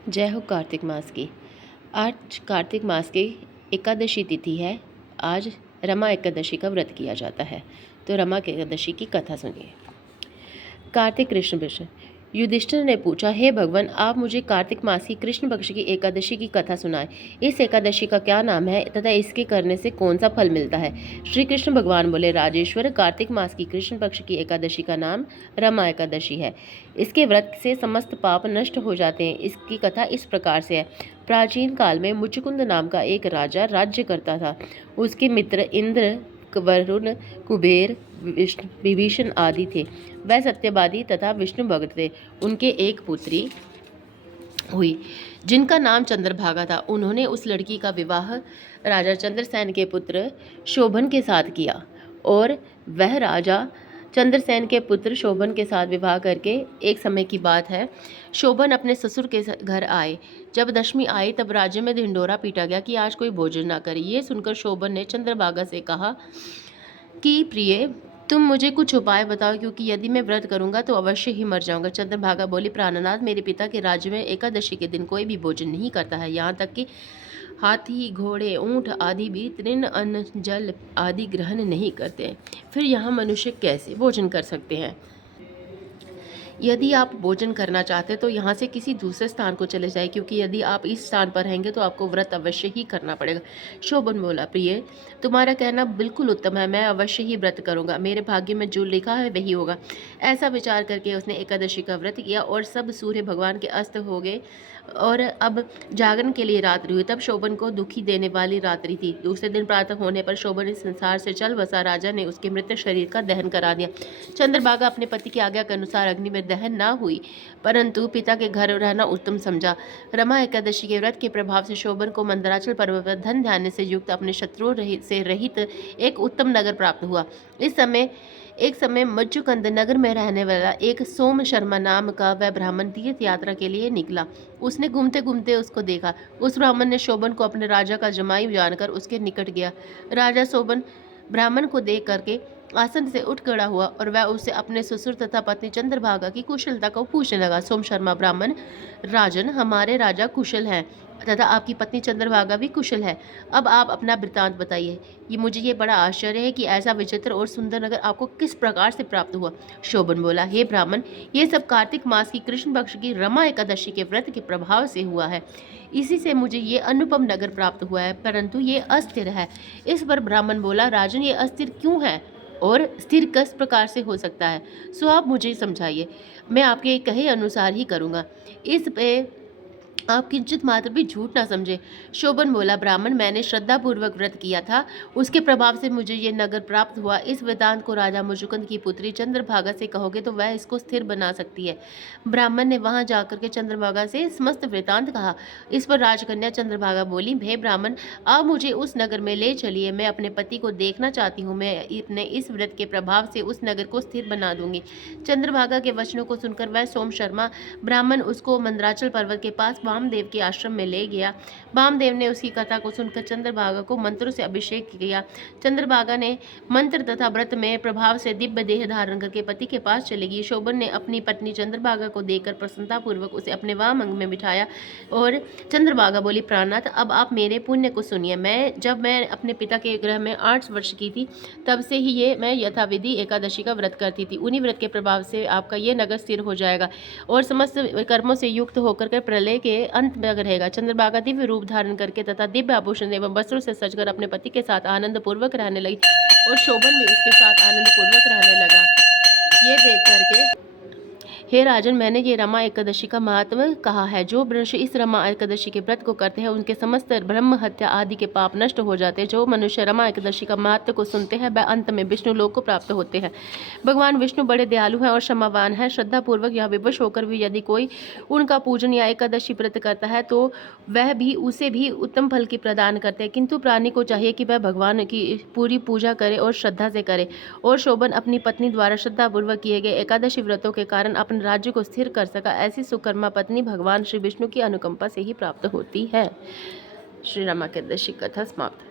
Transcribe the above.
जय हो कार्तिक मास की। आज कार्तिक मास की एकादशी तिथि है। आज रमा एकादशी का व्रत किया जाता है। तो रमा एकादशी की कथा सुनिए। कार्तिक कृष्ण पक्ष। युधिष्ठिर ने पूछा, हे भगवान, आप मुझे कार्तिक मास की कृष्ण पक्ष की एकादशी की कथा सुनाएं। इस एकादशी का क्या नाम है तथा इसके करने से कौन सा फल मिलता है? श्री कृष्ण भगवान बोले, राजेश्वर, कार्तिक मास की कृष्ण पक्ष की एकादशी का नाम रमा एकादशी है। इसके व्रत से समस्त पाप नष्ट हो जाते हैं। इसकी कथा इस प्रकार से है। प्राचीन काल में मुचकुंद नाम का एक राजा राज्य करता था। उसके मित्र इंद्र, वरुण, कुबेर, विभीषण आदि थे। वह सत्यवादी तथा विष्णु भक्त थे। उनके एक पुत्री हुई जिनका नाम चंद्रभागा था। उन्होंने उस लड़की का विवाह राजा चंद्रसेन के पुत्र शोभन के साथ किया और वह राजा चंद्रसेन के पुत्र शोभन के साथ विवाह करके एक समय की बात है, शोभन अपने ससुर के घर आए। जब दशमी आई तब राज्य में ढिंढोरा पीटा गया कि आज कोई भोजन ना करे। ये सुनकर शोभन ने चंद्रभागा से कहा कि प्रिय, तुम मुझे कुछ उपाय बताओ, क्योंकि यदि मैं व्रत करूंगा तो अवश्य ही मर जाऊंगा। चंद्रभागा बोली, प्राणनाथ, मेरे पिता के राज्य में एकादशी के दिन कोई भी भोजन नहीं करता है। यहाँ तक कि हाथी, घोड़े, ऊंट आदि भी तृण, अन्न, जल आदि ग्रहण नहीं करते। फिर यहाँ मनुष्य कैसे भोजन कर सकते हैं? यदि आप भोजन करना चाहते तो यहाँ से किसी दूसरे स्थान को चले जाए, क्योंकि यदि आप इस स्थान पर रहेंगे तो आपको व्रत अवश्य ही करना पड़ेगा। शोभन बोला, प्रिय, तुम्हारा कहना बिल्कुल उत्तम है। मैं अवश्य ही व्रत करूंगा। मेरे भाग्य में जो लिखा है वही होगा। ऐसा विचार करके उसने एकादशी का व्रत किया और सब सूर्य भगवान के अस्त हो गए और अब जागरण के लिए रात्रि हुई। तब शोभन को दुखी देने वाली रात्रि थी। दूसरे दिन प्रातः होने पर शोभन इस संसार से चल बसा। राजा ने उसके मृत शरीर का दहन करा दिया। चंद्रभागा अपने पति की आज्ञा के अनुसार अग्नि में दहन ना हुई, परंतु पिता के घर रहना उत्तम समझा। रमा एकादशी के व्रत के प्रभाव से शोभन को मंदराचल पर्वत पर धन ध्यान से युक्त, अपने शत्रुओं से रहित एक उत्तम नगर प्राप्त हुआ। एक समय मज्जुकंद नगर में रहने वाला एक सोम शर्मा नाम का वह ब्राह्मण तीर्थ यात्रा के लिए निकला। उसने घूमते घूमते उसको देखा। उस ब्राह्मण ने शोभन को अपने राजा का जमाई जानकर उसके निकट गया। राजा शोभन ब्राह्मण को देख करके आसन से उठ खड़ा हुआ और वह उससे अपने ससुर तथा पत्नी चंद्रभागा की कुशलता को पूछने लगा। सोम शर्मा ब्राह्मण, राजन, हमारे राजा कुशल हैं तथा आपकी पत्नी चंद्रभागा भी कुशल है। अब आप अपना वृतांत बताइए। मुझे बड़ा आश्चर्य है कि ऐसा विचित्र और सुंदर नगर आपको किस प्रकार से प्राप्त हुआ। शोभन बोला, हे ब्राह्मण, ये सब कार्तिक मास की कृष्ण पक्ष की रमा एकादशी के व्रत के प्रभाव से हुआ है। इसी से मुझे ये अनुपम नगर प्राप्त हुआ है, परंतु ये अस्थिर है। इस पर ब्राह्मण बोला, राजन, ये अस्थिर क्यों है और स्थिर किस प्रकार से हो सकता है? सो आप मुझे समझाइए। मैं आपके कहे अनुसार ही करूँगा। इस पे आप किंचित मात्र भी झूठ ना समझे। शोभन बोला, ब्राह्मण, मैंने श्रद्धा पूर्वक व्रत किया था, उसके प्रभाव से मुझे ये नगर प्राप्त हुआ। इस वृतांत को राजा मुचुकुंद की पुत्री चंद्रभागा से कहोगे तो वह इसको स्थिर बना सकती है। ब्राह्मण ने वहां जाकर के चंद्रभागा से समस्त वृतांत कहा। इस पर राजकन्या चंद्रभागा बोली, हे ब्राह्मण, आप मुझे उस नगर में ले चलिए। मैं अपने पति को देखना चाहती हूँ। मैं अपने इस व्रत के प्रभाव से उस नगर को स्थिर बना दूंगी। चंद्रभागा के वचनों को सुनकर वह सोम शर्मा ब्राह्मण उसको मंदराचल पर्वत के पास वामदेव के आश्रम में ले गया। वामदेव ने उसकी कथा को सुनकर चंद्रभागा को मंत्रों से अभिषेक किया। चंद्रभागा ने मंत्र तथा व्रत में प्रभाव से दिव्य देह धारण करके पति के पास चली गई। शोभन ने अपनी पत्नी चंद्रभागा को देखकर प्रसन्नता पूर्वक उसे अपने वाम अंग में बिठाया और चंद्रभागा बोली, प्राणनाथ, अब आप मेरे पुण्य को सुनिए। जब मैं अपने पिता के गृह में 8 वर्ष की थी, तब से ही मैं यथाविधि एकादशी का व्रत करती थी। उन्हीं व्रत के प्रभाव से आपका ये नगर स्थिर हो जाएगा और समस्त कर्मों से युक्त होकर के प्रलय के अंत में रहेगा। चंद्रभागा दिव्य रूप धारण करके तथा दिव्य आभूषण एवं वस्त्रों से सजकर अपने पति के साथ आनंद पूर्वक रहने लगी और शोभन भी उसके साथ आनंद पूर्वक रहने लगा। ये देख करके, हे राजन, मैंने ये रमा एकादशी का महात्म कहा है। जो मनुष्य इस रमा एकादशी के व्रत को करते हैं उनके समस्त ब्रह्म हत्या आदि के पाप नष्ट हो जाते हैं। जो मनुष्य रमा एकादशी का महत्व को सुनते हैं वह अंत में विष्णु लोक को प्राप्त होते हैं। भगवान विष्णु बड़े दयालु हैं और क्षमावान है। श्रद्धा पूर्वक यह विवश होकर भी यदि कोई उनका पूजन या एकादशी व्रत करता है तो वह भी उसे भी उत्तम फल की प्रदान करते हैं, किंतु प्राणी को चाहिए कि वह भगवान की पूरी पूजा करे और श्रद्धा से करे। और शोभन अपनी पत्नी द्वारा श्रद्धा पूर्वक किए गए एकादशी व्रतों के कारण अपने राज्य को स्थिर कर सका। ऐसी सुकर्मा पत्नी भगवान श्री विष्णु की अनुकंपा से ही प्राप्त होती है। श्री रामा एकादशी कथा समाप्त।